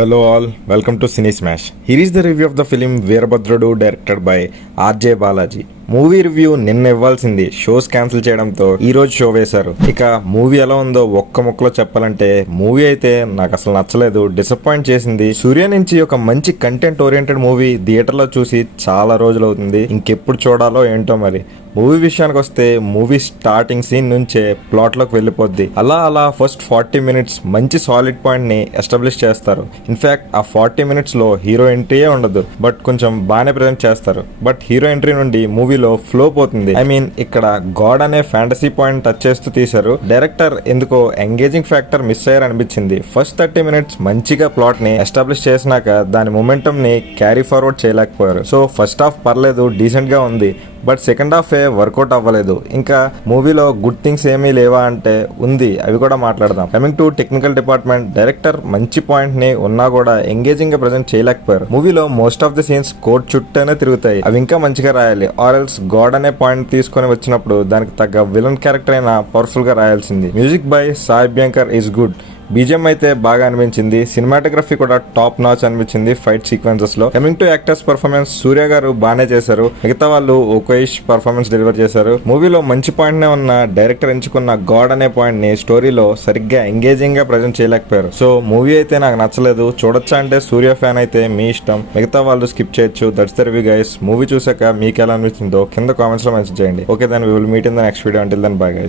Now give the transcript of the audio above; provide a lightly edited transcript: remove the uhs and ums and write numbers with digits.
Hello all, welcome to Cine Smash. Here is the review of the film Veerabhadradu directed by R.J. Balaji. Movie review నిన్న ఇవ్వాల్సింది shows cancel చేయడంతో ఈ రోజు show వేశారు. ఇక movie ఎలా ఉందో ఒక్క ముక్కలో చెప్పాలంటే మూవీ అయితే నాకు అసలు నచ్చలేదు, డిసప్పాయింట్ చేసింది. సూర్య నుంచి ఒక మంచి కంటెంట్ ఓరియంటెడ్ మూవీ థియేటర్ లో చూసి చాలా రోజులు అవుతుంది, ఇంకెప్పుడు చూడాలో ఏంటో మరి. మూవీ విషయానికి వస్తే మూవీ స్టార్టింగ్ సీన్ నుంచే ప్లాట్ లోకి వెళ్ళిపోద్ది. అలా ఫస్ట్ 40 మినిట్స్ మంచి సాలిడ్ పాయింట్ ని ఎస్టాబ్లిష్ చేస్తారు. ఇన్ఫాక్ట్ ఆ 40 మినిట్స్ లో హీరో ఎంట్రీయే ఉండదు, బట్ కొంచెం బాగానే ప్రెజెంట్ చేస్తారు. బట్ హీరో ఎంట్రీ నుండి మూవీలో ఫ్లో పోతుంది. ఐ మీన్ ఇక్కడ గాడ్ అనే ఫ్యాంటసీ పాయింట్ టచ్ చేస్తూ తీశారు. డైరెక్టర్ ఎందుకో ఎంగేజింగ్ ఫ్యాక్టర్ మిస్ అయ్యారు అనిపించింది. ఫస్ట్ 30 మినిట్స్ మంచిగా ప్లాట్ ని ఎస్టాబ్లిష్ చేసినాక దాని మొమెంటం ని క్యారీ ఫార్వర్డ్ చేయలేకపోయారు. సో ఫస్ట్ హాఫ్ పర్లేదు, డీసెంట్ గా ఉంది, బట్ సెకండ్ హాఫ్ వర్కౌట్ అవ్వలేదు. ఇంకా మూవీలో గుడ్ థింగ్స్ ఏమీ లేవా అంటే ఉంది, అవి కూడా మాట్లాడదాం. Coming to technical department, director మంచి పాయింట్ ని ఉన్నా కూడా ఎంగేజింగ్ గా ప్రెజెంట్ చేయలేకపోయారు. మూవీలో most of the scenes court చుట్టూనే తిరుగుతాయి, అవి ఇంకా మంచిగా రాయాలి. ఆర్ ఎల్స్ గాడ్ అనే పాయింట్ తీసుకొని వచ్చినప్పుడు దానికి తగ్గ విలన్ క్యారెక్టర్ అయినా పవర్ఫుల్ గా రాయాల్సింది. Music by Sai Abhyankar is good. BGM అయితే బాగా అనిపించింది. సినిమాటోగ్రఫీ కూడా టాప్ నాచ్ అనిపించింది ఫైట్ సీక్వెన్సెస్ లో. Coming to actors performance, Suriya గారు బాగానే చేశారు, మిగతా వాళ్ళు ఓకేష్ పర్ఫార్మెన్స్ డెలివర్ చేశారు. మూవీలో మంచి పాయింట్ నే ఉన్న డైరెక్టర్ ఎంచుకున్న గాడ్ అనే పాయింట్ ని స్టోరీలో సరిగ్గా ఎంగేజింగ్ గా ప్రజెంట్ చేయలేకపోయారు. సో మూవీ అయితే నాకు నచ్చలేదు. చూడొచ్చా అంటే సూర్య ఫ్యాన్ అయితే మీ ఇష్టం, మిగతా వాళ్ళు స్కిప్ చేయొచ్చు. That's the review guys. Movie చూసాక మీకు ఎలా అనిపించిందో కింద కామెంట్స్ లో మెన్షన్ చేయండి. Okay, then we will meet in the next video. Until then bye guys.